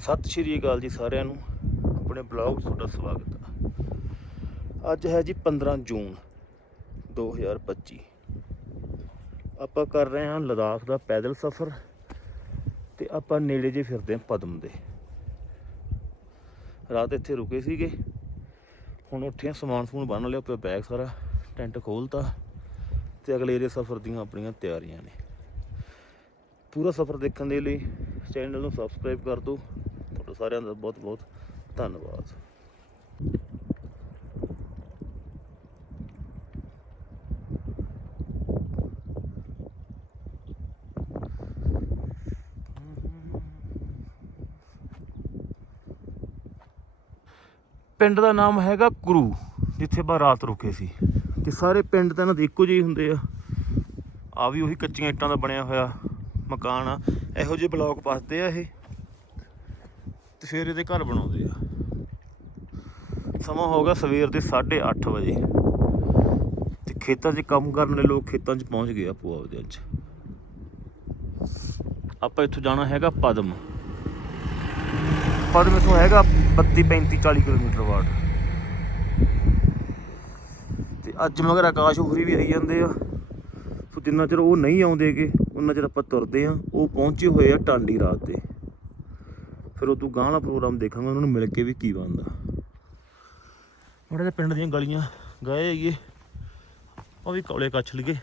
ਸਤਿ ਸ਼੍ਰੀ ਅਕਾਲ ਜੀ ਸਾਰਿਆਂ ਨੂੰ। ਆਪਣੇ ਬਲੌਗ ਤੁਹਾਡਾ ਸਵਾਗਤ ਹੈ ਅੱਜ ਹੈ ਜੀ 15 ਜੂਨ 2025 ਆਪਾਂ ਕਰ ਰਹੇ ਹਾਂ ਲਦਾਖ ਦਾ ਪੈਦਲ ਸਫ਼ਰ ਤੇ ਆਪਾਂ ਨੇੜੇ ਜੇ ਫਿਰਦੇ ਹਾਂ ਪਦਮ ਦੇ। ਰਾਤ ਇੱਥੇ ਰੁਕੇ ਸੀਗੇ। ਹੁਣ ਉੱਠੇ ਸਮਾਨ ਸਮੂਨ ਬੰਨ ਲਿਆ, ਪਿਆ ਬੈਗ ਸਾਰਾ, ਟੈਂਟ ਖੋਲਤਾ ਤੇ ਅਗਲੇ ਏਰੀਆ ਸਫ਼ਰ ਦੀਆਂ ਆਪਣੀਆਂ ਤਿਆਰੀਆਂ ਨੇ। ਪੂਰਾ ਸਫ਼ਰ ਦੇਖਣ ਦੇ ਲਈ ਚੈਨਲ ਨੂੰ ਸਬਸਕ੍ਰਾਈਬ ਕਰ ਦਿਓ। ਸਾਰਿਆਂ ਦਾ ਬਹੁਤ ਬਹੁਤ ਧੰਨਵਾਦ। ਪਿੰਡ ਦਾ ਨਾਮ ਹੈਗਾ ਗੁਰੂ ਜਿੱਥੇ ਆਪਾਂ ਰਾਤ ਰੁਕੇ ਸੀ। ਤੇ ਸਾਰੇ ਪਿੰਡ ਤਾਂ ਇਹਨਾਂ ਦੇ ਇੱਕੋ ਜਿਹੇ ਹੁੰਦੇ ਆ। ਆ ਵੀ ਉਹੀ ਕੱਚੀਆਂ ਇੱਟਾਂ ਦਾ ਬਣਿਆ ਹੋਇਆ ਮਕਾਨ ਆ। ਇਹੋ ਜਿਹੇ ਬਲੌਕ ਪਾਸਦੇ ਆ ਇਹ। ਤੇ ਫਿਰ ਇਹਦੇ ਘਰ ਬਣਾਉਂਦੇ ਆ। ਸਮਾਂ ਹੋ ਗਿਆ ਸਵੇਰ ਦੇ 8:30 ਵਜੇ। ਤੇ ਖੇਤਾਂ 'ਚ ਕੰਮ ਕਰਨ ਵਾਲੇ ਲੋਕ ਖੇਤਾਂ 'ਚ ਪਹੁੰਚ ਗਏ ਆ ਪੂਆ ਦੇ ਅੱਜ। ਆਪਾਂ ਇੱਥੋਂ ਜਾਣਾ ਹੈਗਾ ਪਦਮ। ਪਦਮ ਇੱਥੋਂ ਹੈਗਾ 32 35 40 ਕਿਲੋਮੀਟਰ ਵਾਟ। ਤੇ ਅੱਜ ਮਗਰ ਆਕਾਸ਼ ਉਖਰੀ ਵੀ ਆਈ ਜਾਂਦੇ ਆ। ਸੋ ਜਿੰਨਾ ਚਿਰ ਉਹ ਨਹੀਂ ਆਉਂਦੇਗੇ ਉਹਨਾਂ ਚਿਰ ਆਪਾਂ ਤੁਰਦੇ ਆ। ਉਹ ਪਹੁੰਚੇ ਹੋਏ ਆ ਟਾਂਡੀ ਰਾਤ 'ਤੇ ਫਿਰ ਉਹ ਤੂੰ ਗਾਂ ਵਾਲਾ ਪ੍ਰੋਗਰਾਮ ਦੇਖਾਂਗਾ, ਉਹਨਾਂ ਨੂੰ ਮਿਲ ਕੇ ਵੀ ਕੀ ਬਣਦਾ। ਉਹਦੇ ਪਿੰਡ ਦੀਆਂ ਗਲੀਆਂ ਗਏ ਹੈਗੇ ਉਹ ਵੀ ਕੌਲੇ ਕੱਛ ਲਈਏ।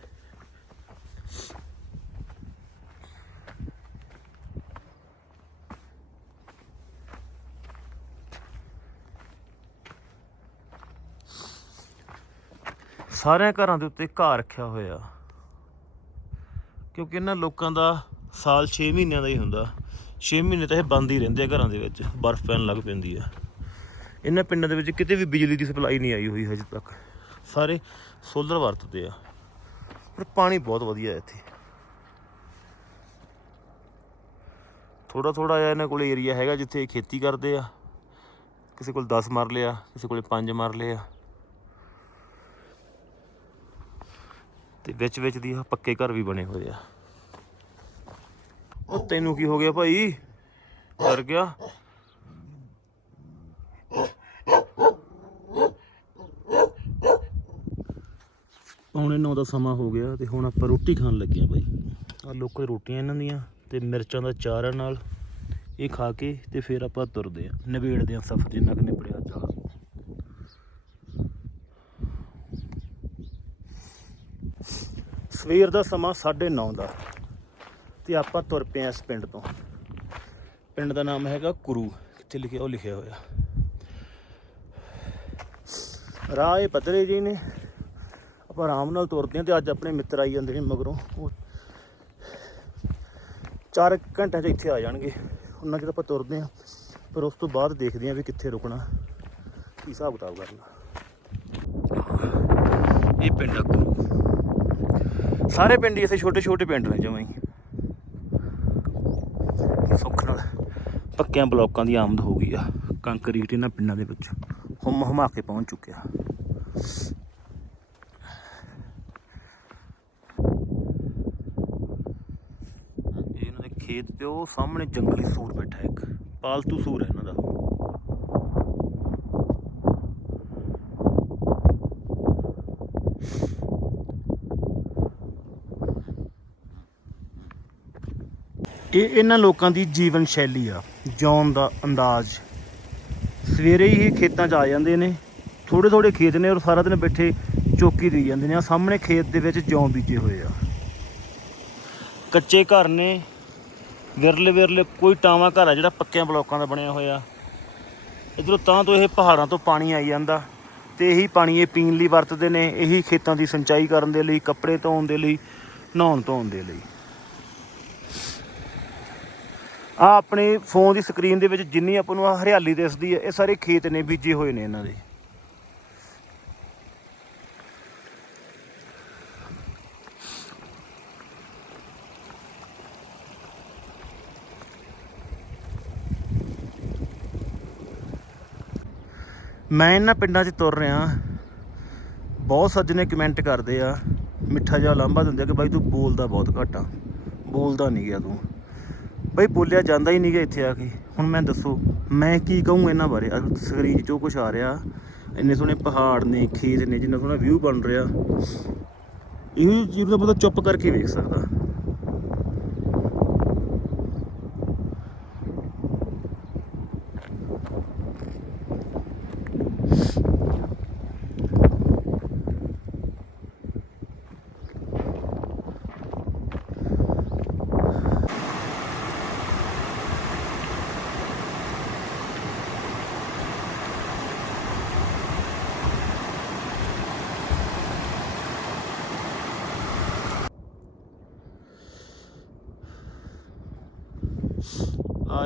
ਸਾਰਿਆਂ ਘਰਾਂ ਦੇ ਉੱਤੇ ਘਾਹ ਰੱਖਿਆ ਹੋਇਆ। ਕਿਉਂਕਿ ਇਹਨਾਂ ਲੋਕਾਂ ਦਾ ਸਾਲ 6 ਮਹੀਨਿਆਂ ਦਾ ਹੀ ਹੁੰਦਾ। 6 ਮਹੀਨੇ ਤਾਂ ਇਹ ਬੰਦ ਹੀ ਰਹਿੰਦੇ ਆ ਘਰਾਂ ਦੇ ਵਿੱਚ ਬਰਫ਼ ਪੈਣ ਲੱਗ ਪੈਂਦੀ ਆ। ਇਹਨਾਂ ਪਿੰਡਾਂ ਦੇ ਵਿੱਚ ਕਿਤੇ ਵੀ ਬਿਜਲੀ ਦੀ ਸਪਲਾਈ ਨਹੀਂ ਆਈ ਹੋਈ ਹਜੇ ਤੱਕ। ਸਾਰੇ ਸੋਲਰ ਵਰਤਦੇ ਆ। ਪਰ ਪਾਣੀ ਬਹੁਤ ਵਧੀਆ ਹੈ ਇੱਥੇ। ਥੋੜਾ ਥੋੜਾ ਜਿਹਾ ਇਹਨਾਂ ਕੋਲ ਏਰੀਆ ਹੈਗਾ ਜਿੱਥੇ ਖੇਤੀ ਕਰਦੇ ਆ। ਕਿਸੇ ਕੋਲ 10 ਮਰ ਲਿਆ ਕਿਸੇ ਕੋਲੇ 5 ਮਰ ਲਿਆ ਤੇ ਵਿੱਚ ਵਿੱਚ ਦੀ ਪੱਕੇ ਘਰ ਵੀ ਬਣੇ ਹੋਏ ਆ। ਉਹ ਤੈਨੂੰ ਕੀ ਹੋ ਗਿਆ ਭਾਈ? ਡਰ ਗਿਆ? ਪੌਣੇ 9 ਦਾ ਸਮਾਂ ਹੋ ਗਿਆ ਤੇ ਹੁਣ ਆਪਾਂ ਰੋਟੀ ਖਾਣ ਲੱਗੇ ਆ ਭਾਈ। ਆ ਲੋਕਾਂ ਦੀ ਰੋਟੀਆਂ ਇਹਨਾਂ ਦੀਆਂ ਤੇ ਮਿਰਚਾਂ ਦਾ ਚਾਰ ਨਾਲ। ਇਹ ਖਾ ਕੇ ਤੇ ਫਿਰ ਆਪਾਂ ਤੁਰਦੇ ਆ ਨਿਬੇੜਦੇ ਆ ਸਫ਼ਰ ਜਿੰਨਾ ਕੁ ਨਿਬੜਿਆ ਚੱਲ ਸਵੇਰ ਦਾ ਸਮਾਂ 9:30 ਦਾ। ਤੇ ਆਪਾਂ ਤੁਰ ਪਏ ਆ ਇਸ ਪਿੰਡ ਤੋਂ। ਪਿੰਡ ਦਾ ਨਾਮ ਹੈਗਾ ਕੁਰੂ ਕਿੱਥੇ ਲਿਖਿਆ, ਉਹ ਲਿਖਿਆ ਹੋਇਆ। ਰਾਹ ਇਹ ਪੱਧਰੇ ਜੀ ਨੇ। ਆਪਾਂ ਆਰਾਮ ਨਾਲ ਤੁਰਦੇ ਹਾਂ ਤੇ ਅੱਜ ਆਪਣੇ ਮਿੱਤਰ ਆਈ ਜਾਂਦੇ ਨੇ ਮਗਰੋਂ। ਉਹ 4 ਘੰਟਿਆਂ 'ਚ ਇੱਥੇ ਆ ਜਾਣਗੇ। ਉਹਨਾਂ ਚਿਰ ਆਪਾਂ ਤੁਰਦੇ ਹਾਂ ਪਰ ਉਸ ਤੋਂ ਬਾਅਦ ਦੇਖਦੇ ਹਾਂ ਵੀ ਕਿੱਥੇ ਰੁਕਣਾ, ਕੀ ਹਿਸਾਬ ਕਿਤਾਬ ਕਰਨਾ। ਇਹ ਪਿੰਡ ਆ ਗੁਰੂ ਸਾਰੇ ਪਿੰਡ ਇੱਥੇ ਛੋਟੇ ਛੋਟੇ ਪਿੰਡ ਨੇ ਜਮਾਂ ਹੀ ਸੁੱਖ ਨਾਲ ਪੱਕਿਆਂ ਬਲੋਕਾਂ ਦੀ ਆਮਦ ਹੋ ਗਈ ਆ। ਕੰਕਰੀਟ ਇਹਨਾਂ ਪਿੰਡਾਂ ਦੇ ਵਿੱਚ ਹੁਮ ਹਮਾ ਕੇ ਪਹੁੰਚ ਚੁੱਕਿਆ। ਇਹਨਾਂ ਦੇ ਖੇਤ ਤੇ ਉਹ ਸਾਹਮਣੇ ਜੰਗਲੀ ਸੂਰ ਬੈਠਾ ਇੱਕ। ਪਾਲਤੂ ਸੂਰ ਹੈ ਇਹਨਾਂ ਦਾ। ਇਹ ਇਹਨਾਂ ਲੋਕਾਂ ਦੀ ਜੀਵਨ ਸ਼ੈਲੀ ਆ, ਜਿਉਣ ਦਾ ਅੰਦਾਜ਼। ਸਵੇਰੇ ਹੀ ਇਹ ਖੇਤਾਂ 'ਚ ਆ ਜਾਂਦੇ ਨੇ ਥੋੜੇ ਥੋੜੇ ਖੇਤ ਨੇ ਔਰ ਸਾਰਾ ਦਿਨ ਬੈਠੇ ਚੌਕੀ ਦੇ ਜਾਂਦੇ ਨੇ ਆ ਸਾਹਮਣੇ ਖੇਤ ਦੇ ਵਿੱਚ ਜੌਂ ਬੀਜੇ ਹੋਏ ਆ। ਕੱਚੇ ਘਰ ਨੇ, ਵਿਰਲੇ ਵਿਰਲੇ ਕੋਈ ਟਾਵਾਂ ਘਰ ਆ ਜਿਹੜਾ ਪੱਕਿਆਂ ਬਲੋਕਾਂ ਦਾ ਬਣਿਆ ਹੋਇਆ। ਇਧਰੋਂ ਤਾਂ ਤੋਂ ਇਹ ਪਹਾੜਾਂ ਤੋਂ ਪਾਣੀ ਆਈ ਜਾਂਦਾ ਤੇ ਇਹੀ ਪਾਣੀ ਇਹ ਪੀਣ ਲਈ ਵਰਤਦੇ ਨੇ, ਇਹੀ ਖੇਤਾਂ ਦੀ ਸਿੰਚਾਈ ਕਰਨ ਦੇ ਲਈ, ਕੱਪੜੇ ਧੋਣ ਦੇ ਲਈ, ਨਹਾਉਣ ਧੋਣ ਦੇ ਲਈ। ਆ ਆਪਣੇ ਫੋਨ ਦੀ ਸਕਰੀਨ ਦੇ ਵਿੱਚ ਜਿੰਨੀ ਆਪਾਂ ਨੂੰ ਆਹ ਹਰਿਆਲੀ ਦਿਸਦੀ ਹੈ, ਇਹ ਸਾਰੇ ਖੇਤ ਨੇ, ਬੀਜੇ ਹੋਏ ਨੇ ਇਹਨਾਂ ਦੇ। ਮੈਂ ਇਹਨਾਂ ਪਿੰਡਾਂ 'ਚ ਤੁਰ ਰਿਹਾ ਬਹੁਤ ਸੱਜਣੇ ਕਮੈਂਟ ਕਰਦੇ ਆ, ਮਿੱਠਾ ਜਿਹਾ ਲਾਂਭਾ ਦਿੰਦੇ ਆ ਕਿ ਬਾਈ ਤੂੰ ਬੋਲਦਾ ਬਹੁਤ ਘੱਟ ਆ। ਬੋਲਦਾ ਨਹੀਂ ਗਿਆ ਤੂੰ। ਬਈ ਬੋਲਿਆ ਜਾਂਦਾ ਹੀ ਨਹੀਂਗਾ ਇੱਥੇ ਆ ਕੇ। ਹੁਣ ਮੈਂ ਦੱਸੋ, ਮੈਂ ਕੀ ਕਹੂੰ ਇਹਨਾਂ ਬਾਰੇ? ਸਕਰੀਨ 'ਚ ਜੋ ਕੁਝ ਆ ਰਿਹਾ, ਇੰਨੇ ਸੋਹਣੇ ਪਹਾੜ ਨੇ, ਖੇਤ ਨੇ, ਜਿੰਨਾ ਸੋਹਣਾ ਵਿਊ ਬਣ ਰਿਹਾ। ਇਹ ਚੀਜ਼ ਦਾ ਬੰਦਾ ਚੁੱਪ ਕਰਕੇ ਵੇਖ ਸਕਦਾ।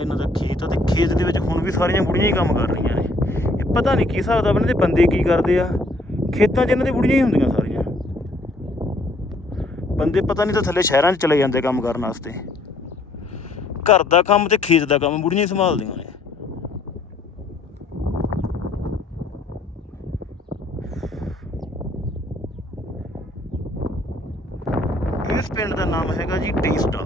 ਇਹਨਾਂ ਦਾ ਖੇਤ ਆ ਤੇ ਖੇਤ ਦੇ ਵਿੱਚ ਹੁਣ ਵੀ ਸਾਰੀਆਂ ਬੁੜੀਆਂ ਹੀ ਕੰਮ ਕਰ ਰਹੀਆਂ ਨੇ। ਇਹ ਪਤਾ ਨਹੀਂ ਕੀ ਹਿਸਾਬ ਦਾ ਇਹਨਾਂ ਦੇ ਬੰਦੇ ਕੀ ਕਰਦੇ ਆ? ਖੇਤਾਂ 'ਚ ਇਹਨਾਂ ਦੀ ਬੁੜੀਆਂ ਹੀ ਹੁੰਦੀਆਂ ਸਾਰੀਆਂ। ਬੰਦੇ ਪਤਾ ਨਹੀਂ ਤਾਂ ਥੱਲੇ ਸ਼ਹਿਰਾਂ 'ਚ ਚਲੇ ਜਾਂਦੇ ਕੰਮ ਕਰਨ ਵਾਸਤੇ। ਘਰ ਦਾ ਕੰਮ ਤੇ ਖੇਤ ਦਾ ਕੰਮ ਬੁੜੀਆਂ ਹੀ ਸੰਭਾਲਦੀਆਂ ਨੇ। ਇਸ ਪਿੰਡ ਦਾ ਨਾਮ ਹੈਗਾ ਜੀ ਟੇਸਟਾ।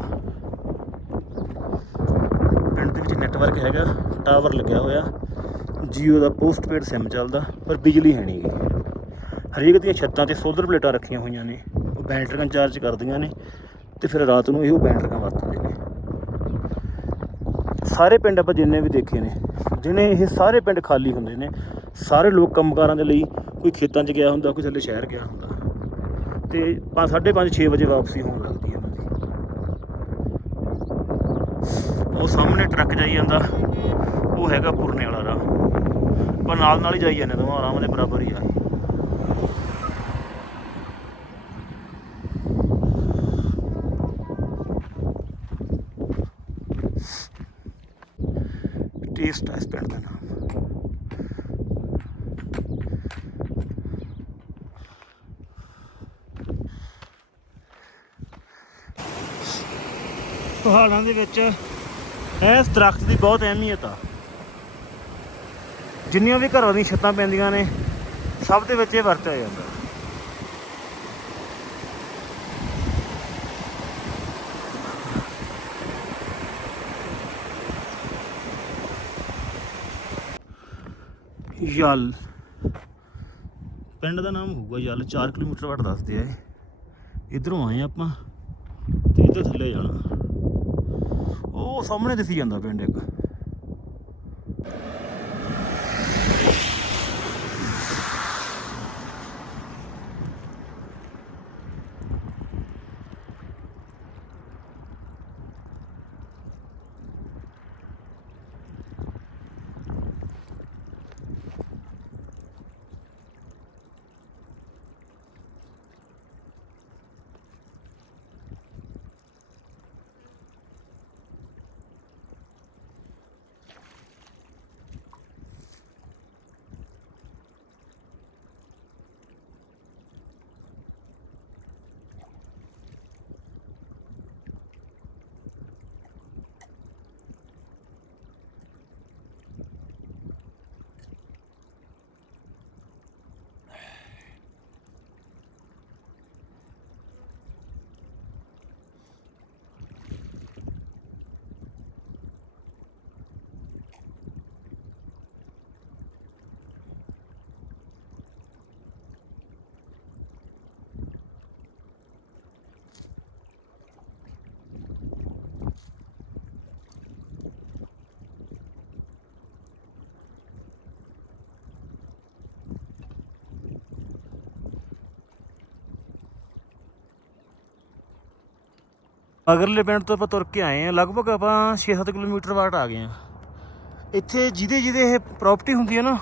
ਪਿੰਡ ਦੇ ਵਿੱਚ ਨੈਟਵਰਕ ਹੈਗਾ ਟਾਵਰ ਲੱਗਿਆ ਹੋਇਆ। ਜੀਓ ਦਾ ਪੋਸਟਪੇਡ SIM ਚੱਲਦਾ, ਪਰ ਬਿਜਲੀ ਹੈ ਨਹੀਂ ਗੀ। ਹਰੇਕ ਦੀਆਂ ਛੱਤਾਂ ਤੇ ਸੋਲਰ ਪਲੇਟਾਂ ਰੱਖੀਆਂ ਹੋਈਆਂ ਨੇ, ਉਹ ਬੈਟਰੀਆਂ ਚਾਰਜ ਕਰਦੀਆਂ ਨੇ, ਤੇ ਫਿਰ ਰਾਤ ਨੂੰ ਇਹੋ ਬੈਟਰੀਆਂ ਵਰਤਦੇ ਨੇ। ਸਾਰੇ ਪਿੰਡ ਆਪਾਂ ਜਿੰਨੇ ਵੀ ਦੇਖੇ ਨੇ ਜਿਹਨੇ ਇਹ ਸਾਰੇ ਪਿੰਡ ਖਾਲੀ ਹੁੰਦੇ ਨੇ, ਸਾਰੇ ਲੋਕ ਕੰਮਕਾਰਾਂ ਦੇ ਲਈ ਕੋਈ ਖੇਤਾਂ 'ਚ ਗਿਆ ਹੁੰਦਾ, ਕੋਈ ਥੱਲੇ ਸ਼ਹਿਰ ਗਿਆ ਹੁੰਦਾ। ਤੇ 5 5:30 6 ਵਜੇ ਵਾਪਸੀ ਹੋਣ ਲੱਗਦੀ ਹੈ ਇਹਨਾਂ ਦੀ ਉਹ ਸਾਹਮਣੇ ਟਰੱਕ ਜਾਈ ਜਾਂਦਾ। ਉਹ ਹੈਗਾ ਪੁਰਨੇ ਵਾਲਾ ਰਾਹ। ਪਰ ਨਾਲ ਨਾਲ ਹੀ ਜਾਈ ਜਾਂਦੇ ਦੋਵਾਂ ਆਰਾਮ ਦੇ ਬਰਾਬਰ ਹੀ ਆ। ਟੇਸਟ ਹੈ ਇਸ ਪਿੰਡ ਦਾ ਨਾਮ। ਪਹਾੜਾਂ ਦੇ ਵਿੱਚ ਇਸ ਦਰਖਤ ਦੀ ਬਹੁਤ ਅਹਿਮੀਅਤ ਆ। ਜਿੰਨੀਆਂ ਵੀ ਘਰਾਂ ਦੀਆਂ ਛੱਤਾਂ ਪੈਂਦੀਆਂ ਨੇ, ਸਭ ਦੇ ਵਿੱਚ ਇਹ ਵਰਤਿਆ ਜਾਂਦਾ ਯਲ। ਪਿੰਡ ਦਾ ਨਾਮ ਹੋਊਗਾ ਯਲ 4 ਕਿਲੋਮੀਟਰ ਵੱਟ ਦੱਸਦੇ ਆ ਇਹ। ਇਧਰੋਂ ਆਏ ਆਪਾਂ, ਤੇ ਇੱਧਰ ਥੱਲੇ ਜਾਣਾ। ਸਾਹਮਣੇ ਦਿਸੀ ਜਾਂਦਾ ਪਿੰਡ ਇੱਕ। ਅਗਰਲੇ ਪਿੰਡ ਤੋਂ ਆਪਾਂ ਤੁਰ ਕੇ ਆਏ ਆ ਲਗਭਗ ਆਪਾਂ 6-7 ਕਿਲੋਮੀਟਰ ਬਾਅਦ ਆ ਗਏ ਆ ਇੱਥੇ ਜਿਹਦੇ ਜਿਹਦੇ ਇਹ ਪ੍ਰਾਪਰਟੀ ਹੁੰਦੀ ਹੈ ਨਾ,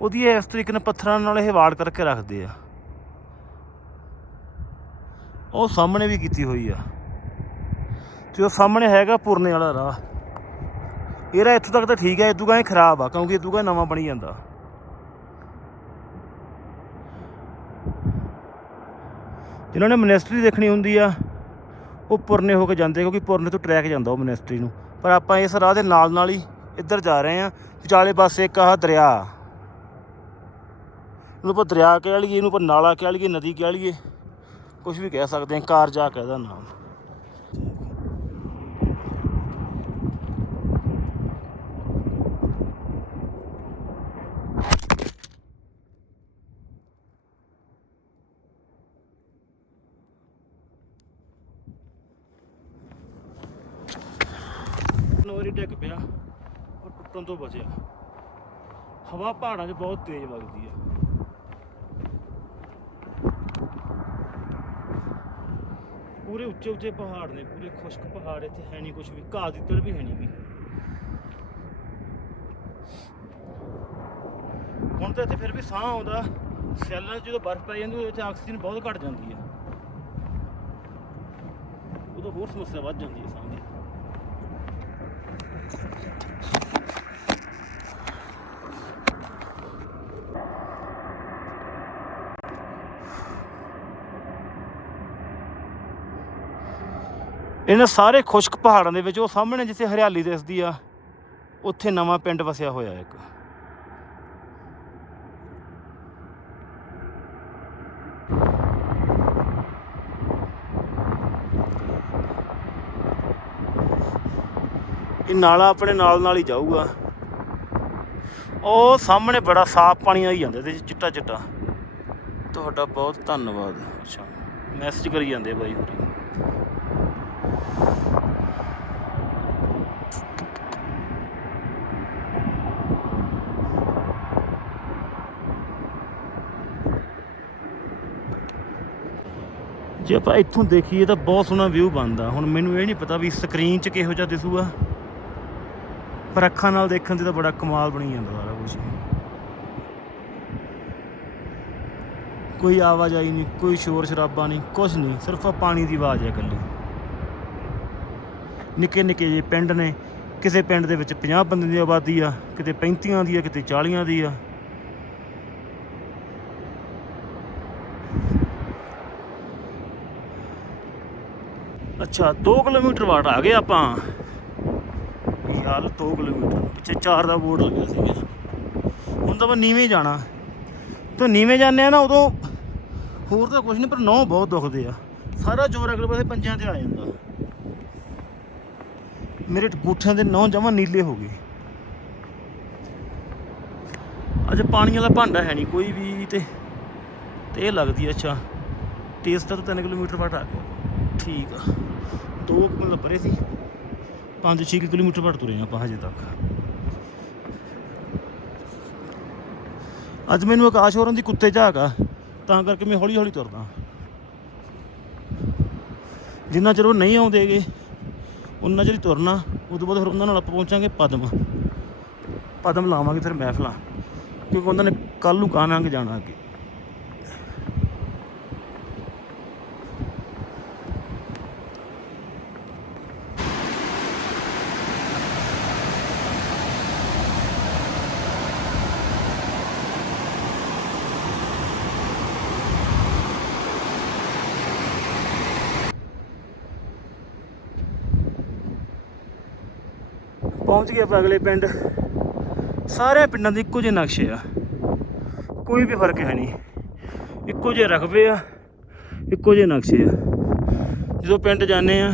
ਉਹਦੀ ਇਸ ਤਰੀਕੇ ਨਾਲ ਪੱਥਰਾਂ ਨਾਲ ਇਹ ਵਾੜ ਕਰਕੇ ਰੱਖਦੇ ਆ। ਉਹ ਸਾਹਮਣੇ ਵੀ ਕੀਤੀ ਹੋਈ ਆ। ਤੇ ਉਹ ਸਾਹਮਣੇ ਹੈਗਾ ਪੁਰਨੇ ਵਾਲਾ ਰਾਹ। ਇਹ ਇਹਦਾ ਇੱਥੋਂ ਤੱਕ ਤਾਂ ਠੀਕ ਹੈ ਇਦੂਗਾ ਇਹ ਖਰਾਬ ਆ, ਕਿਉਂਕਿ ਇਦੂਗਾ ਨਵਾਂ ਬਣੀ ਜਾਂਦਾ। ਜਿਨ੍ਹਾਂ ਨੇ ਮਨਿਸਟਰੀ ਦੇਖਣੀ ਹੁੰਦੀ ਆ ਉਹ ਪੁਰਨੇ ਹੋ ਕੇ ਜਾਂਦੇ ਕਿਉਂਕਿ ਪੁਰਨੇ ਤੋਂ ਟਰੈਕ ਜਾਂਦਾ ਉਹ ਮਨਿਸਟਰੀ ਨੂੰ। ਪਰ ਆਪਾਂ ਇਸ ਰਾਹ ਦੇ ਨਾਲ ਨਾਲ ਹੀ ਇੱਧਰ ਜਾ ਰਹੇ ਆ ਵਿਚਾਲੇ ਪਾਸੇ ਇੱਕ ਆਹ ਦਰਿਆ। ਇਹਨੂੰ ਆਪਾਂ ਦਰਿਆ ਕਹਿ ਲਈਏ, ਇਹਨੂੰ ਆਪਾਂ ਨਾਲਾ ਕਹਿ ਲਈਏ, ਨਦੀ ਕਹਿ ਲਈਏ। ਕੁਝ ਵੀ ਕਹਿ ਸਕਦੇ ਹਾਂ, ਕਾਰ ਜਾ ਕੇ ਇਹਦਾ ਨਾਮ ਡਿੱਗ ਪਿਆ ਔਰ ਟੁੱਟਣ ਤੋਂ ਬਚਿਆ। ਹਵਾ ਪਹਾੜਾਂ 'ਚ ਬਹੁਤ ਤੇਜ਼ ਵਗਦੀ ਹੈ ਪੂਰੇ ਉੱਚੇ ਉੱਚੇ ਪਹਾੜ ਨੇ, ਪੂਰੇ ਖੁਸ਼ਕ ਪਹਾੜ ਇੱਥੇ ਹੈ ਨਹੀਂ ਕੁਝ ਵੀ, ਘਾਹ ਦੀ ਤੜ ਵੀ ਹੈ ਨਹੀਂ ਵੀ ਹੁਣ ਤਾਂ ਇੱਥੇ ਫਿਰ ਵੀ ਸਾਹ ਆਉਂਦਾ ਸੈੱਲਾਂ 'ਚ ਜਦੋਂ ਬਰਫ਼ ਪੈ ਜਾਂਦੀ ਉਹਦੇ ਵਿੱਚ ਆਕਸੀਜਨ ਬਹੁਤ ਘਟ ਜਾਂਦੀ ਹੈ ਉਦੋਂ ਹੋਰ ਸਮੱਸਿਆ ਵੱਧ ਜਾਂਦੀ ਹੈ ਸਾਹ ਦੀ। ਇਹਨਾਂ ਸਾਰੇ ਖੁਸ਼ਕ ਪਹਾੜਾਂ ਦੇ ਵਿੱਚ ਉਹ ਸਾਹਮਣੇ ਜਿੱਥੇ ਹਰਿਆਲੀ ਦਿਸਦੀ ਆ, ਉੱਥੇ ਨਵਾਂ ਪਿੰਡ ਵਸਿਆ ਹੋਇਆ ਇੱਕ। ਇਹ ਨਾਲਾ ਆਪਣੇ ਨਾਲ ਨਾਲ ਹੀ ਜਾਊਗਾ। ਉਹ ਸਾਹਮਣੇ ਬੜਾ ਸਾਫ਼ ਪਾਣੀ ਆਈ ਜਾਂਦਾ ਤੇ ਚਿੱਟਾ ਚਿੱਟਾ ਤੁਹਾਡਾ ਬਹੁਤ ਧੰਨਵਾਦ। ਅੱਛਾ ਮੈਸੇਜ ਕਰੀ ਜਾਂਦੇ ਬਾਈ ਹੋਰੀ। ਜੇ ਆਪਾਂ ਇੱਥੋਂ ਦੇਖੀਏ ਤਾਂ ਬਹੁਤ ਸੋਹਣਾ ਵਿਊ ਬਣਦਾ। ਹੁਣ ਮੈਨੂੰ ਇਹ ਨਹੀਂ ਪਤਾ ਵੀ ਸਕਰੀਨ 'ਚ ਕਿਹੋ ਜਿਹਾ ਦਿਸੂਗਾ। ਪਰ ਅੱਖਾਂ ਨਾਲ ਦੇਖਣ ਤੇ ਤਾਂ ਬੜਾ ਕਮਾਲ ਬਣੀ ਜਾਂਦਾ ਸਾਰਾ ਕੁਝ ਕੋਈ ਆਵਾਜਾਈ ਨਹੀਂ, ਕੋਈ ਸ਼ੋਰ ਸ਼ਰਾਬਾ ਨਹੀਂ ਕੁਝ ਨਹੀਂ, ਸਿਰਫ ਆ ਪਾਣੀ ਦੀ ਆਵਾਜ਼ ਹੈ ਇਕੱਲੀ। ਨਿੱਕੇ ਨਿੱਕੇ ਜਿਹੇ ਪਿੰਡ ਨੇ, ਕਿਸੇ ਪਿੰਡ ਦੇ ਵਿੱਚ 50 ਬੰਦੇ ਦੀ ਆਬਾਦੀ ਆ, ਕਿਤੇ 35 ਦੀ ਆ, ਕਿਤੇ 40 ਦੀ ਆ। ਅੱਛਾ 2 ਕਿਲੋਮੀਟਰ ਵਾਟ ਆ ਗਏ ਆਪਾਂ। ਯਾਰ ਹਾਲ? 2 ਕਿਲੋਮੀਟਰ। ਪਿੱਛੇ 4 ਦਾ ਬੋਰਡ ਲੱਗਿਆ ਸੀਗਾ ਹੁਣ ਤਾਂ ਆਪਾਂ ਨੀਵੇਂ ਜਾਣਾ। ਤਾਂ ਨੀਵੇਂ ਜਾਂਦੇ ਆ ਨਾ, ਉਦੋਂ ਹੋਰ ਤਾਂ ਕੁਝ ਨਹੀਂ ਪਰ ਨੌ ਬਹੁਤ ਦੁਖਦੇ ਆ। ਸਾਰਾ ਜ਼ੋਰ ਅਗਲੇ ਪਾਸੇ ਪੰਜਾਂ ਤੇ ਆ ਜਾਂਦਾ। ਮੇਰੇ ਗੂਠਿਆਂ ਦੇ ਨੌ ਜਮਾ ਨੀਲੇ ਹੋ ਗਏ। ਅੱਜ ਪਾਣੀ ਵਾਲਾ ਭਾਂਡਾ ਹੈ ਨਹੀਂ ਕੋਈ ਵੀ ਤੇ ਤੇ ਇਹ ਲੱਗਦੀ ਅੱਛਾ। ਟੇਸਟ ਤਾਂ 3 ਕਿਲੋਮੀਟਰ ਵਾਟ ਆ ਗਿਆ। ਠੀਕ ਆ। ਦੋ ਕੁ ਮਤਲਬ ਪਰੇ ਸੀ। 5-6 ਕਿਲੋਮੀਟਰ ਬਾਅਦ ਤੁਰੇ ਆਪਾਂ ਹਜੇ ਤੱਕ। ਅੱਜ ਮੈਨੂੰ ਆਕਾਸ਼ ਹੋਰਾਂ ਦੀ ਕੁੱਤੇ ਝਾਕ ਆ, ਤਾਂ ਕਰਕੇ ਮੈਂ ਹੌਲੀ ਹੌਲੀ ਤੁਰਦਾ। ਜਿੰਨਾ ਚਿਰ ਉਹ ਨਹੀਂ ਆਉਂਦੇਗੇ ਉਹਨਾਂ ਚਿਰ ਤੁਰਨਾ ਤੁਰਨਾ ਤੋਂ ਬਾਅਦ ਫਿਰ ਉਹਨਾਂ ਨਾਲ ਆਪਾਂ ਪਹੁੰਚਾਂਗੇ ਪਦਮ। ਪਦਮ ਲਾਵਾਂਗੇ ਫਿਰ ਮਹਿਫਲਾਂ, ਕਿਉਂਕਿ ਉਹਨਾਂ ਨੇ ਕੱਲ ਨੂੰ ਕਾਨਾਂਗੇ ਜਾਣਾ ਅੱਗੇ। ਪਹੁੰਚ ਗਏ ਆਪਾਂ ਅਗਲੇ ਪਿੰਡ। ਸਾਰੇ ਪਿੰਡਾਂ ਦੇ ਇੱਕੋ ਜਿਹੇ ਨਕਸ਼ੇ ਆ। ਕੋਈ ਵੀ ਫ਼ਰਕ ਹੈ ਨਹੀਂ। ਇੱਕੋ ਜਿਹੇ ਰਕਬੇ ਆ, ਇੱਕੋ ਜਿਹੇ ਨਕਸ਼ੇ ਆ। ਜਦੋਂ ਪਿੰਡ ਜਾਂਦੇ ਆ,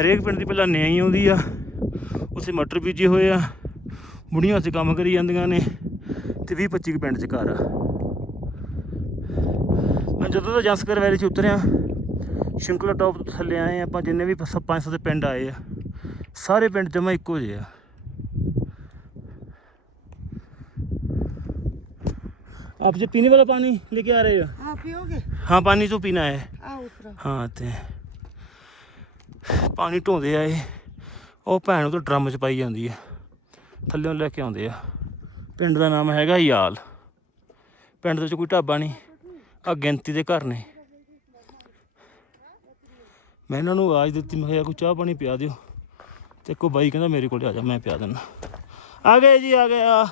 ਹਰੇਕ ਪਿੰਡ ਦੀ ਪਹਿਲਾਂ ਨਿਆਈ ਆਉਂਦੀ ਆ। ਉੱਥੇ ਮਟਰ ਬੀਜੇ ਹੋਏ ਆ। ਬੁੜੀਆਂ ਉੱਥੇ ਕੰਮ ਕਰੀ ਜਾਂਦੀਆਂ ਨੇ ਤੇ 20 25 ਕੁ ਪਿੰਡ ਚ ਘਰ ਆ। ਮੈਂ ਜਦੋਂ ਦਾ ਜੰਸਕਰ ਵੈਲੀ ਚ ਉਤਰਿਆ ਸ਼ਿੰਕਲਾ ਟਾਪ ਤੋਂ ਥੱਲੇ ਆਏ ਆਪਾਂ ਜਿੰਨੇ ਵੀ ਪੰਜ ਸੱਤ ਪਿੰਡ ਆਏ ਆ। ਸਾਰੇ ਪਿੰਡ ਜਮਾ ਇੱਕੋ ਜਿਹੇ ਆ आप जो पीने वाला पानी लेके आ रहे हो हाँ पियोगे हाँ पानी तो पीना है आओ उतरो ਹਾਂ ਤੇ ਪਾਣੀ ਢੋਂਦੇ ਆ ਇਹ ਉਹ ਭੈਣ ਉਹ ਡਰਮ 'ਚ ਪਾਈ ਜਾਂਦੀ ਆ ਥੱਲੇੋਂ ਲੈ ਕੇ ਆਉਂਦੇ ਆ ਪਿੰਡ ਦਾ ਨਾਮ ਹੈਗਾ ਯਾਲ ਪਿੰਡ ਦੇ ਵਿੱਚ ਕੋਈ ਢਾਬਾ ਨਹੀਂ ਆ ਗਿਣਤੀ ਦੇ ਘਰ ਨੇ ਮੈਂ ਇਹਨਾਂ ਨੂੰ ਆਵਾਜ਼ ਦਿੱਤੀ ਮੈਂ ਕਿਹਾ ਕੋਈ ਚਾਹ ਪਾਣੀ ਪਿਆ ਦਿਓ ਤੇ ਕੋ ਬਾਈ ਕਹਿੰਦਾ ਮੇਰੇ ਕੋਲ ਆ ਜਾ ਮੈਂ ਪਿਆ ਦਿੰਦਾ ਆ ਗਏ ਜੀ ਆ ਗਏ ਆ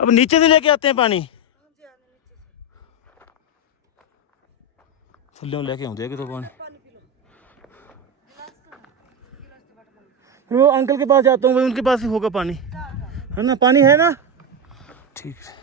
अब नीचे से लेके आते हैं पानी ਥੱਲੇੋਂ ਲੈ ਕੇ ਆਉਂਦੇ ਆ ਕਿਤੋਂ ਪਾਣੀ वो अंकल के पास जाता हूँ वही उनके पास ही होगा पानी है ना पानी है ना ठीक है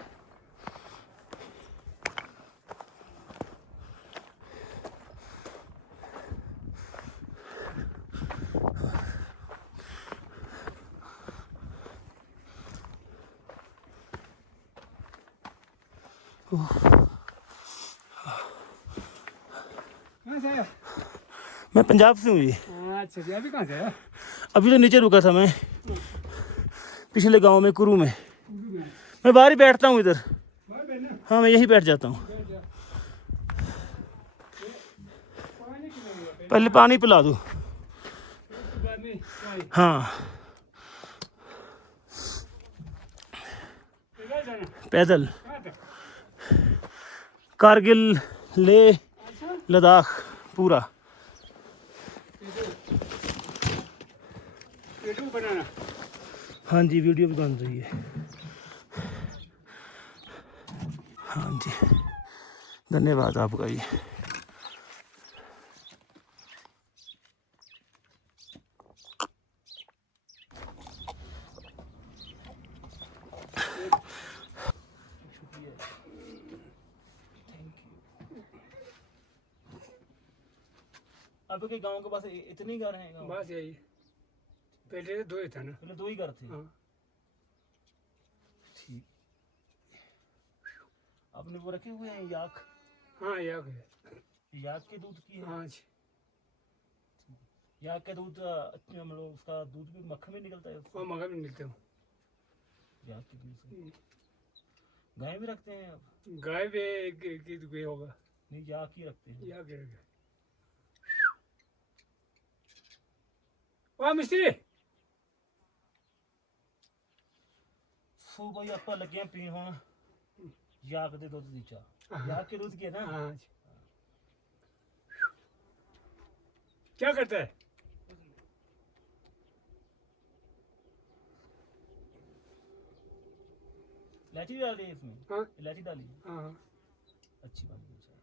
पंजाब से हूँ जी। हाँ, अच्छा जी अभी कहाँ से आया? अभी तो नीचे रुका था मैं। पिछले गाँव में कुरू में। मैं बाहर ही बैठता हूँ इधर। हाँ मैं यहीं बैठ जाता हूँ। पहले पानी पिला दो। हाँ। पैदल। कारगिल ले अच्छा लद्दाख पूरा। बनाना। हाँ जी वीडियो भी बन रही है। हाँ जी। धन्यवाद आपका जी आपके गाँव के पास इतने ही घर हैं बस यही। पहले तो दो ही था ना। पहले दो ही घर थे। हाँ। ठीक। आपने वो रखे हुए हैं याक? हाँ या गया याक के दूध की है? हाँ जी। याक के दूध अच्छा, मतलब उसका दूध भी मक्खन में निकलता है? वो मगर भी मिलते हो याक के दूध से। गाय भी रखते हैं आप? गाय भी एक एक गए होगा। नहीं याक ही रखते हैं। या गया गया वाह मिस्त्री! ਸੋ ਬਈ ਆਪਾਂ ਲੱਗੇ ਆਂ ਪੀਣ ਹੁਣ ਯਾਕ ਦੇ ਦੁੱਧ ਦੀ ਚਾਹ ਯਾਕ के दूध की है ना हाँ जी क्या करता है इलायची भी डाल दी है इसमें हाँ इलायची डाली है हाँ अच्छी बन गई चाय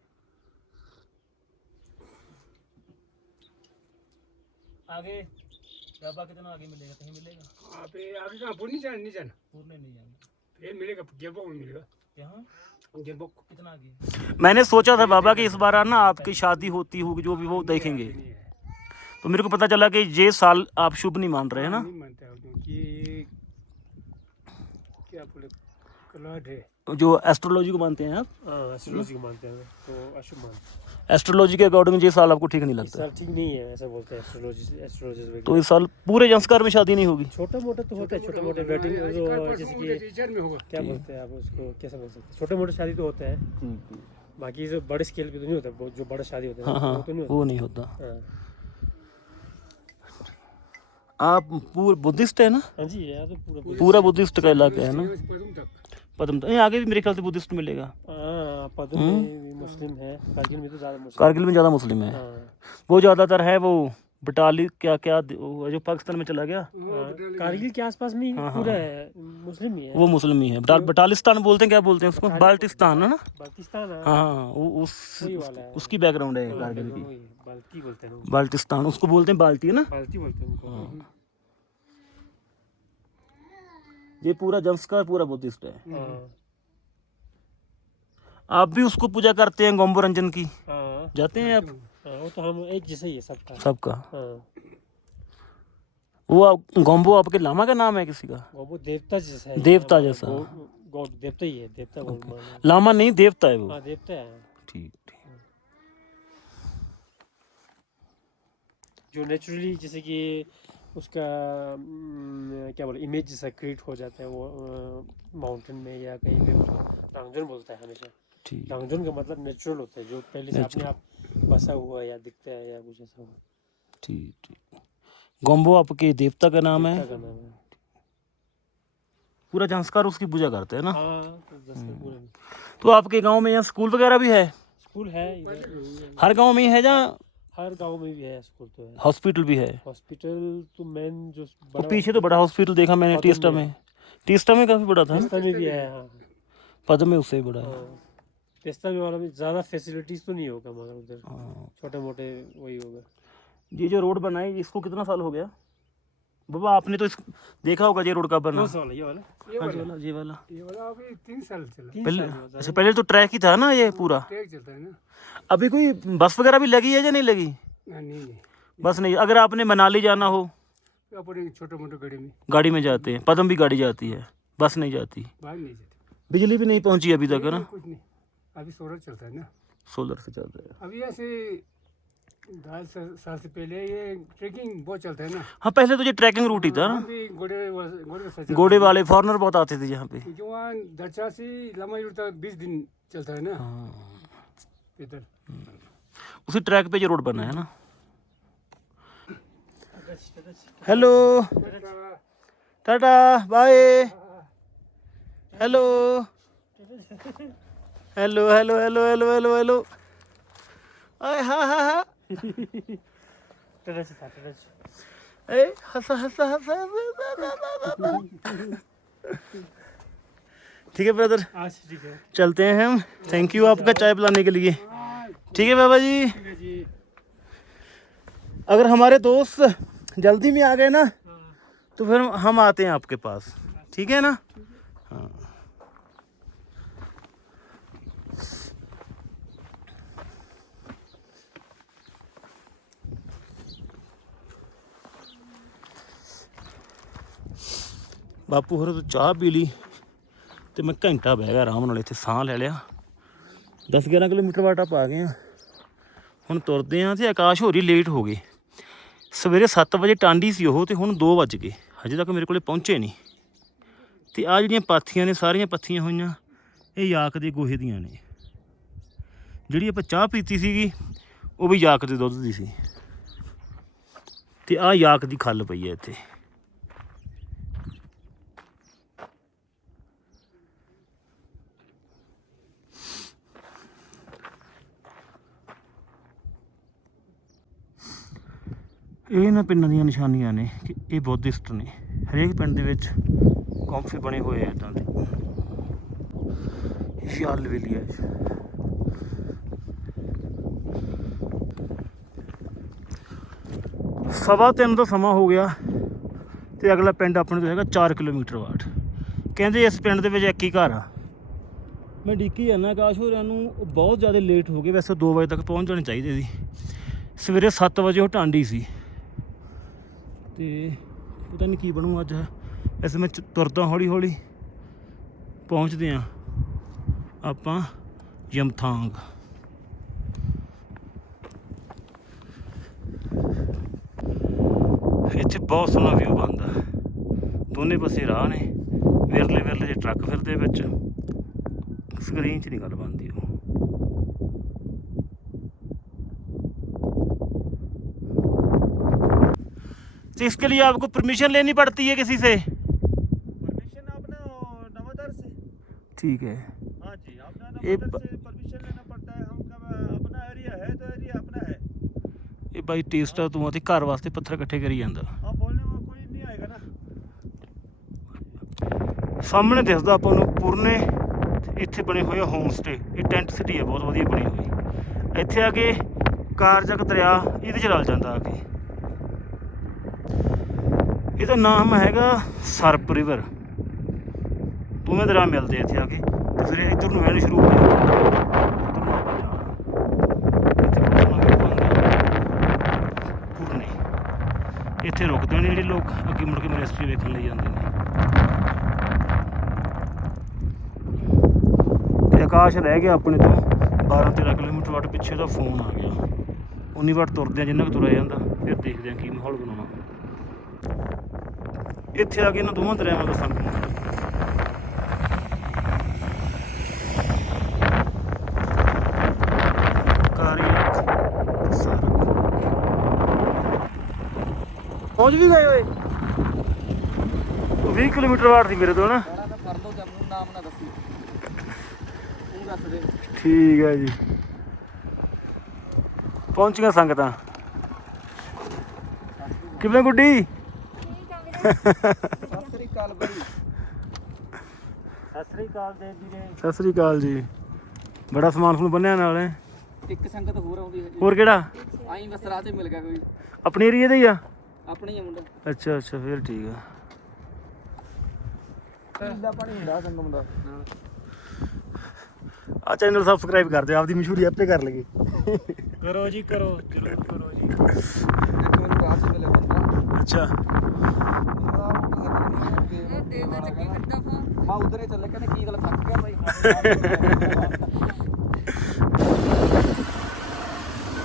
आगे डब्बा कितना आगे मिलेगा? कहीं मिलेगा? आप आगे कहाँ? पूरी नहीं जाना नहीं जाना। नहीं जाना फिर मिलेगा गेबो में मिलेगा। यहाँ? गेबो कितना आगे? मैंने सोचा था बाबा कि इस बार ना आपकी शादी होती होगी जो भी वो देखेंगे। तो मेरे को पता चला कि ये साल आप शुभ नहीं मान रहे हैं ना? नहीं मानते क्योंकि क्या बोले? है जो एस्ट्रोलॉजी को मानते हैं आप? हाँ एस्ट्रोलॉजी को मानते हैं। तो अशुभ मानते हैं। एस्ट्रोलॉजी के अकॉर्डिंग ये साल आपको ठीक नहीं लगता। साल ठीक नहीं है ऐसा बोलते हैं एस्ट्रोलॉजी एस्ट्रोलॉजी तो इस साल पूरे संस्कार में शादी नहीं होगी? छोटा मोटा तो होता है छोटे मोटे वेडिंग जो जैसे कि क्या बोलते हैं आप उसको कैसे बोल सकते हैं? छोटे मोटे शादी तो होता है। बाकी जो बड़े स्केल पे तो नहीं होता जो बड़ा शादी होता है हाँ हाँ वो तो नहीं वो नहीं होता। होता हाँ। आप पूरे बुद्धिस्ट है ना? हाँ जी यार तो पूरा पूरा बुद्धिस्ट। का इलाका है ना? पदम नहीं आगे भी मेरे ख्याल से बुद्धिस्ट मिलेगा। हाँ पदम में मुस्लिम है। कारगिल में तो ज़्यादा मुस्लिम कारगिल में ज़्यादा मुस्लिम है। हाँ। वो ज़्यादातर है वो बटाली क्या क्या जो पाकिस्तान में चला गया। हाँ, कारगिल के आसपास में ही पूरा है मुस्लिम ही है। वो मुस्लिम ही है। बटा, बटालिस्तान बोलते हैं क्या बोलते हैं उसको? बाल्टिस्तान है ना? पाकिस्तान है। वो उस उसकी बैकग्राउंड है कारगिल की। बाल्टी बोलते हैं बाल्टिस्तान उसको बोलते हैं बाल्टी है ना? बाल्टी बोलते हैं उनको ये पूरा जंस्कार पूरा बुद्धिस्ट है। हाँ। आप भी उसको पूजा करते हैं गोम्बो रंजन की। हाँ। जाते हैं आप? हाँ, वो तो हम एक जैसे ही है सबका। सबका? हाँ। वो आप गोम्बो आपके लामा का नाम है किसी का? वो वो देवता जैसा है। देवता जैसा। गो- गॉड देवता ही है देवता मानो। लामा नहीं देवता है वो। हाँ देवता है। ठीक ठीक। जो नेचुरली जैसे कि उसका हम्म, क्या बोले इमेज जैसा क्रिएट हो जाता है वो माउंटेन में या कहीं पे उसको बोलता है हमेशा। ठीक। का मतलब नेचुरल होता है जो पहले से अपने आप बसा हुआ या दिखता है या कुछ ऐसा हो ठीक ठीक। गोम्बो आपके देवता का नाम है? का नाम है। पूरा संस्कार उसकी पूजा करते हैं ना? हाँ तो दस के पूरे। में। तो आपके गाँव में यहाँ स्कूल वगैरह भी है? स्कूल है हर गाँव में है जहाँ हर गाँव में भी है स्कूल तो है। हॉस्पिटल भी है। हॉस्पिटल तो मेन जो और बड़ा पीछे तो बड़ा हॉस्पिटल देखा मैंने टीस्टा में। टीस्टा में काफ़ी बड़ा था। टीस्टा में भी है हाँ। पदम में उससे भी बड़ा है। टीस्टा में वाला भी ज़्यादा फैसिलिटीज़ तो नहीं होगा मगर उधर हाँ। छोटे मोटे वही होगा। ये जो रोड बनाए इसको कितना साल हो गया? बाबा आपने तो इस देखा होगा ये रोड का बना वाला ये वाला। ये हाँ, वाला वाला। ये वाला। ये वाला अभी तीन साल चला। पहले अच्छा पहले तो ट्रैक ही था ना ये पूरा। ट्रैक चलता है ना। अभी कोई बस वगैरह भी लगी है या नहीं लगी? नहीं नहीं। बस नहीं अगर आपने मनाली जाना हो। तो छोटे मोटे गाड़ी में। गाड़ी में जाते हैं पदम भी गाड़ी जाती है बस नहीं जाती। बाहर नहीं जाते। बिजली भी नहीं पहुँची अभी तक है ना? कुछ नहीं अभी सोलर चलता है ना। सोलर से चल रहा है। अभी ऐसे साल से पहले ये ट्रेकिंग बहुत चलता है ना। हाँ पहले तो ये ट्रैकिंग रूट ही था। ना घोड़े। वाले फॉरनर बहुत आते थे यहाँ पे। क्योंकि वहाँ दर्चा से लंबाई रूट तक बीस दिन चलता है ना। हाँ। उसी ट्रैक पे जो रोड बना है ना। Hello tata bye hello hello hello hello hello hello hello अरे हाँ हाँ हाँ ठीक है ब्रदर आज ठीक है। चलते हैं हम। थैंक यू आपका चाय पिलाने के लिए। ठीक है बाबा जी। है अगर हमारे दोस्त जल्दी में आ गए ना तो फिर हम आते हैं आपके पास। ठीक है ना? हाँ। ਬਾਪੂ ਹੋਰ ਤੋਂ ਚਾਹ ਪੀ ਲਈ ਤੇ ਮੈਂ ਘੰਟਾ ਬਹਿ ਗਿਆ ਆਰਾਮ ਨਾਲ, ਇੱਥੇ ਸਾਹ ਲੈ ਲਿਆ। 10 11 ਕਿਲੋਮੀਟਰ ਵਾਟਾ ਪਾ ਗਏ ਆ ਹੁਣ ਤੁਰਦੇ ਆ ਤੇ ਆਕਾਸ਼ ਹੋਰੀ ਲੇਟ ਹੋ ਗਏ। ਸਵੇਰੇ 7 ਵਜੇ ਟਾਂਡੀ ਸੀ ਉਹ ਤੇ ਹੁਣ 2 ਵੱਜ ਗਏ। ਹਜੇ ਤੱਕ ਮੇਰੇ ਕੋਲੇ ਪਹੁੰਚੇ ਨਹੀਂ। ਤੇ ਆ ਜਿਹੜੀਆਂ ਪਾਥੀਆਂ ਨੇ, ਸਾਰੀਆਂ ਪੱਥੀਆਂ ਹੋਈਆਂ, ਇਹ ਯਾਕ ਦੇ ਗੋਹੇ ਦੀਆਂ ਨੇ। ਜਿਹੜੀ ਆਪਾਂ ਚਾਹ ਪੀਤੀ ਸੀਗੀ, ਉਹ ਵੀ ਯਾਕ ਦੇ ਦੁੱਧ ਦੀ ਸੀ। ਤੇ ਆ ਯਾਕ ਦੀ ਖੱਲ ਪਈ ਹੈ ਇੱਥੇ। ਇਹ ਨਾ ਪਿੰਡਾਂ ਦੀਆਂ ਨਿਸ਼ਾਨੀਆਂ ਨੇ ਕਿ ਇਹ ਬੁੱਧਿਸਟ ਨੇ। ਹਰੇਕ ਪਿੰਡ ਦੇ ਵਿੱਚ ਕੌਂਫੇ ਬਣੇ ਹੋਏ ਆ ਇਦਾਂ ਦੇ। ਯਾਲ ਵਿਲੀਅਰ ਸਵਾ ਤਿੰਨ ਦਾ ਸਮਾਂ ਹੋ ਗਿਆ ਤੇ ਅਗਲਾ ਪਿੰਡ ਆਪਣੇ ਤੋਂ ਹੈਗਾ 4 ਕਿਲੋਮੀਟਰ ਬਾਅਦ ਕਹਿੰਦੇ ਇਸ ਪਿੰਡ ਦੇ ਵਿੱਚ ਇੱਕ ਹੀ ਘਰ ਆ। ਮੈਂ ਡੀਕੀ ਜਾਂਦਾ ਆਕਾਸ਼ ਹੋਰਾਂ ਨੂੰ ਬਹੁਤ ਜ਼ਿਆਦਾ ਲੇਟ ਹੋ ਗਏ। ਵੈਸੇ 2 ਵਜੇ ਤੱਕ ਪਹੁੰਚ ਜਾਣੇ ਚਾਹੀਦੇ ਸੀ। ਸਵੇਰੇ 7 ਵਜੇ ਉਹ ਟਾਂਡੀ ਸੀ। ਤੇ ਪਤਾ ਨਹੀਂ ਕੀ ਬਣੂ ਅੱਜ। ਵੈਸੇ ਮੈਂ ਤੁਰਦਾ ਹੌਲੀ ਹੌਲੀ। ਪਹੁੰਚਦੇ ਆ ਆਪਾਂ ਯਮਥਾਂਗ। ਇੱਥੇ ਬਹੁਤ ਸੋਹਣਾ ਵਿਊ ਬਣਦਾ। ਦੋਨੇ ਪਾਸੇ ਰਾਹ ਨੇ। ਵਿਰਲੇ ਵਿਰਲੇ ਜਿਹੇ ਟਰੱਕ ਫਿਰਦੇ ਵਿੱਚ। ਸਕਰੀਨ 'ਚ ਨਹੀਂ ਗੱਲ ਬਣਦੀ ਉਹ तो इसके लिए आपको परमिशन लेनी पड़ती है किसी से परमिशन अपना नवोदर से ठीक है हाँ जी अपना ये नवोदर ब- से परमिशन लेना पड़ता है हम कब अपना एरिया है तो एरिया अपना है ਇਹ ਬਾਈ ਟੇਸਟਰ ਤੂੰ ਅਤੇ ਘਰ ਵਾਸਤੇ ਪੱਥਰ ਇਕੱਠੇ ਕਰੀ ਜਾਂਦਾ अब बोलने में कोई नहीं आएगा ना ਸਾਹਮਣੇ ਦਿਸਦਾ ਆਪਾਂ ਨੂੰ ਪੁਰਨੇ ਤੇ ਇੱਥੇ ਬਣੇ ਹੋਏ ਆ ਹੋਮ ਸਟੇ ਇਹ ਟੈਂਟ ਸਿਟੀ ਹੈ ਬਹੁਤ ਵਧੀਆ ਬਣੀ ਹੋਈ ਇੱਥੇ ਆ ਕੇ ਕਾਰਜਕ ਦਰਿਆ ਇਹਦੇ ਚ ਰਲ ਜਾਂਦਾ ਆ ਕੇ ਇਹਦਾ ਨਾਮ ਹੈਗਾ ਸਰਪ ਰਿਵਰ। ਦੋਵੇਂ ਦਰਿਆ ਮਿਲਦੇ ਇੱਥੇ ਆ ਕੇ। ਤੇ ਫਿਰ ਇੱਧਰ ਨੂੰ ਵਹਿਣੇ ਸ਼ੁਰੂ ਹੋ ਜਾਂਦੇ ਇੱਥੇ ਰੁਕਦੇ ਨੇ ਜਿਹੜੇ ਲੋਕ। ਅੱਗੇ ਮੁੜ ਕੇ ਮਨਿਸਟਰੀ ਵੇਖਣ ਲਈ ਜਾਂਦੇ ਨੇ। ਤੇ ਆਕਾਸ਼ ਰਹਿ ਗਿਆ ਆਪਣੇ ਤੋਂ। 12 13 ਕਿਲੋਮੀਟਰ ਵਾਟ ਪਿੱਛੇ ਦਾ ਫੋਨ ਆ ਗਿਆ। ਉਨੀ ਵਾਟ ਤੁਰਦੇ ਆ ਜਿੰਨਾ ਕੁ ਤੁਰਿਆ ਜਾਂਦਾ, ਫਿਰ ਦੇਖਦੇ ਆ ਕੀ ਮਾਹੌਲ ਬਣਾਉਣਾ। ਇੱਥੇ ਆ ਕੇ ਇਹਨਾਂ ਦੋਵਾਂ ਦਰਿਆਵਾਂ ਦਾ ਸੰਗਮ ਹੁੰਦਾ। ਪਹੁੰਚ ਵੀ ਗਏ ਓਏ। ਉਹ 20 ਕਿਲੋਮੀਟਰ ਵਾਟ ਸੀ ਮੇਰੇ ਤੋਂ ਨਾ ਕਰ ਦੋ ਤੇ ਮੂੰਹ ਨਾਮ ਨਾ ਦੱਸੀ। ਤੂੰ ਦੱਸ ਦੇ। ਠੀਕ ਹੈ ਜੀ। ਪਹੁੰਚੀਆਂ ਸੰਗਤਾਂ। ਕਿਵੇਂ ਗੁੱਡੀ? ਸਤਿ ਸ੍ਰੀ ਅਕਾਲ ਜੀ ਬੜਾ ਸਮਾਨ ਤੁਹਾਨੂੰ ਬੰਨਿਆ ਨਾਲ। ਹੈ ਇੱਕ ਸੰਗਤ ਹੋਰ ਆਉਂਦੀ ਹੈ ਹੋਰ ਕਿਹੜਾ? ਆਈ ਬਸ ਰਾਹ ਤੇ ਮਿਲ ਗਿਆ ਕੋਈ। ਆਪਣੇ ਏਰੀਆ ਦਾ ਹੀ ਆ? ਆਪਣੇ ਆ ਮੁੰਡਾ। ਅੱਛਾ ਅੱਛਾ ਫਿਰ ਠੀਕ ਆ। ਪੀਲਾ ਪਾਣੀ ਹੁੰਦਾ ਸੰਗਮ ਦਾ। ਆ ਚੈਨਲ ਸਬਸਕ੍ਰਾਈਬ ਕਰ ਦਿਓ ਆਪਦੀ ਮਸ਼ਹੂਰੀ ਆਪੇ ਕਰ ਲਗੇ ਕਰੋ ਜੀ ਕਰੋ ਜਰੂਰ ਕਰੋ ਜੀ। ਇੱਕ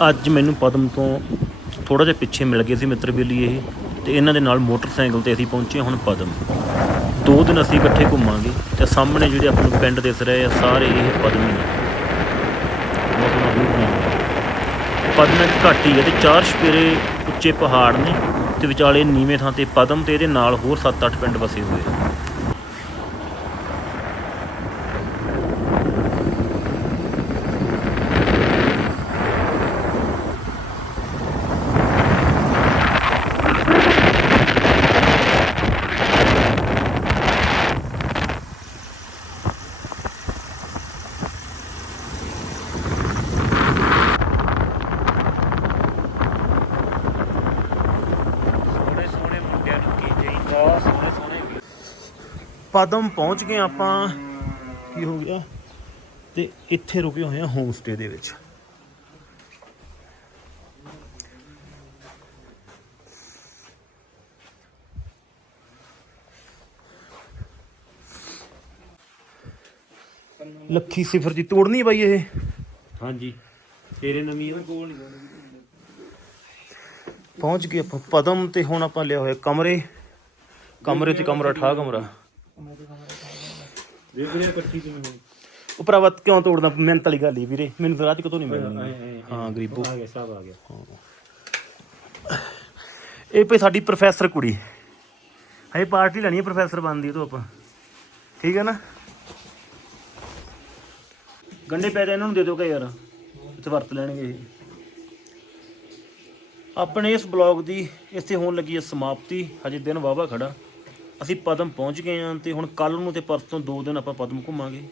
ਅੱਜ ਮੈਨੂੰ ਪਦਮ ਤੋਂ ਥੋੜਾ ਜਿਹਾ ਪਿੱਛੇ ਮਿਲ ਗਏ ਸੀ ਮਿੱਤਰ ਬੇਲੀ ਇਹ ਤੇ ਇਹਨਾਂ ਦੇ ਨਾਲ ਮੋਟਰਸਾਈਕਲ ਤੇ ਅਸੀਂ ਪਹੁੰਚੇ ਹੁਣ ਪਦਮ। ਦੋ ਦਿਨ ਅਸੀਂ ਇਕੱਠੇ ਘੁੰਮਾਂਗੇ ਤੇ ਸਾਹਮਣੇ ਜਿਹੜੇ ਆਪਾਂ ਨੂੰ ਪਿੰਡ ਦਿਸ ਰਹੇ ਆ, ਸਾਰੇ ਇਹ ਪਦਮੀ ਨੇ ਬਹੁਤ ਸੋਹਣਾ view ਬਣਿਆ ਹੋਇਆ। ਪਦਮ ਇੱਕ ਘਾਟੀ ਹੈ ਤੇ ਚਾਰ ਛਪੇਰੇ ਉੱਚੇ ਪਹਾੜ ਨੇ ਤੇ ਵਿਚਾਲੇ ਨੀਵੇਂ ਥਾਂ ਤੇ ਪਦਮ ਤੇ ਇਹਦੇ ਨਾਲ ਹੋਰ 7-8 ਪਿੰਡ ਵਸੇ ਹੋਏ ਆ ਸੋਹਣੇ ਸੋਹਣੇ ਮੁੰਡਿਆਂ ਨੂੰ ਕੀ ਚਾਹੀਦਾ ਸੋਹਣੇ ਸੋਹਣੇ ਪਦਮ ਪਹੁੰਚ ਗਏ ਆਪਾਂ। ਕੀ ਹੋ ਗਿਆ? ਤੇ ਇੱਥੇ ਰੁਕੇ ਹੋਏ ਆ ਹੋਮ ਸਟੇ ਦੇ ਵਿੱਚ। ਲੱਖੀ ਸਿਫਰ ਦੀ ਤੋੜਨੀ ਬਾਈ ਇਹ? ਹਾਂਜੀ। ਤੇਰੇ ਨਵੀਂ ਆ ਕੋਲ ਨਹੀਂ ਪਹੁੰਚ ਗਏ ਆਪਾਂ। ਪਦਮ ਤੇ ਹੁਣ ਆਪਾਂ ਲਿਆ ਹੋਇਆ ਕਮਰੇ। ਕਮਰੇ ਤੇ ਕਮਰਾ ਠਾ ਕਮਰਾ। ਵੇਖ ਰਿਹਾ ਇਕੱਠੀ ਕਿਵੇਂ ਹੋਣੀ ਉਹ ਭਰਾਵਾ ਕਿਉਂ ਤੋੜਦਾ ਮਿਹਨਤ ਵਾਲੀ ਗੱਲ ਹੀ ਵੀਰੇ। ਮੈਨੂੰ ਰਾਤ ਕਦੋਂ ਨਹੀਂ ਮਿਲਣੀ। ਹਾਂ ਗਰੀਬੋ। ਆ ਗਿਆ ਸਭ ਆ ਗਿਆ। ਇਹ ਭਈ ਸਾਡੀ ਪ੍ਰੋਫੈਸਰ ਕੁੜੀ। ਹਜੇ ਪਾਰਟੀ ਲੈਣੀ ਹੈ ਪ੍ਰੋਫੈਸਰ ਬਣਦੀ ਤੋਂ ਆਪਾਂ। ਠੀਕ ਹੈ ਨਾ? ਗੰਡੇ ਪੈ ਇਹਨਾਂ ਨੂੰ ਦੇ ਦਿਓ ਕਿ ਯਾਰ। ਇੱਥੇ ਵਰਤ ਲੈਣਗੇ ਇਹ। ਆਪਣੇ ਇਸ ਬਲੌਗ ਦੀ ਇੱਥੇ ਹੋਣ ਲੱਗੀ ਹੈ ਸਮਾਪਤੀ। ਹਜੇ ਦਿਨ ਵਾਵਾ ਖੜਾ। ਅਸੀਂ ਪਦਮ ਪਹੁੰਚ ਗਏ ਹਾਂ ਤੇ ਹੁਣ ਕੱਲ ਨੂੰ ਤੇ ਪਰਸੋਂ ਦੋ ਦਿਨ ਆਪਾਂ ਪਦਮ ਘੁੰਮਾਂਗੇ।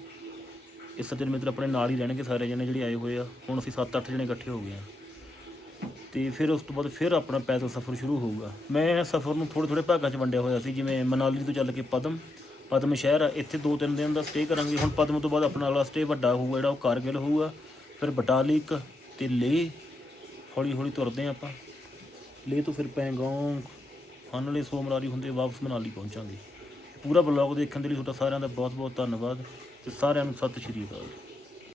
ਇਸ ਦਿਨ ਮਿੱਤਰ ਆਪਣੇ ਨਾਲ ਹੀ ਰਹਿਣਗੇ ਸਾਰੇ ਜਣੇ ਜਿਹੜੇ ਆਏ ਹੋਏ ਆ। ਹੁਣ ਅਸੀਂ 7-8 ਜਣੇ ਇਕੱਠੇ ਹੋ ਗਏ ਆ ਤੇ ਫਿਰ ਉਸ ਤੋਂ ਬਾਅਦ ਫਿਰ ਆਪਣਾ ਪੈਦਲ ਸਫ਼ਰ ਸ਼ੁਰੂ ਹੋਊਗਾ। ਮੈਂ ਸਫ਼ਰ ਨੂੰ ਥੋੜੇ ਥੋੜੇ ਭਾਗਾਂ 'ਚ ਵੰਡਿਆ ਹੋਇਆ ਸੀ, ਜਿਵੇਂ ਮਨਾਲੀ ਤੋਂ ਚੱਲ ਕੇ ਪਦਮ ਪਦਮ ਸ਼ਹਿਰ ਆ। ਇੱਥੇ ਦੋ ਤਿੰਨ ਦਿਨ ਦਾ ਸਟੇ ਕਰਾਂਗੇ। ਹੁਣ ਪਦਮ ਤੋਂ ਬਾਅਦ ਆਪਣਾ ਅਗਲਾ ਸਟੇ ਵੱਡਾ ਹੋਊਗਾ, ਜਿਹੜਾ ਉਹ ਕਾਰਗਿਲ ਹੋਊਗਾ। ਫਿਰ ਬਟਾਲਿਕ ਤੇ ਲੇਹ। ਹੌਲੀ ਹੌਲੀ ਤੁਰਦੇ ਹਾਂ ਆਪਾਂ। ਲੇਹ ਤੋਂ ਫਿਰ ਪੈਂਗੋਂਗ ਹਨਲੇ ਸੋਮਰਾਰੀ ਹੁੰਦੇ ਵਾਪਸ ਮਨਾਲੀ ਪਹੁੰਚਾਂਗੇ। ਪੂਰਾ ਬਲੌਗ ਦੇਖਣ ਦੇ ਲਈ ਤੁਹਾਡਾ ਸਾਰਿਆਂ ਦਾ ਬਹੁਤ ਬਹੁਤ ਧੰਨਵਾਦ ਤੇ ਸਾਰਿਆਂ ਨੂੰ ਸਤਿ ਸ਼੍ਰੀ ਅਕਾਲ।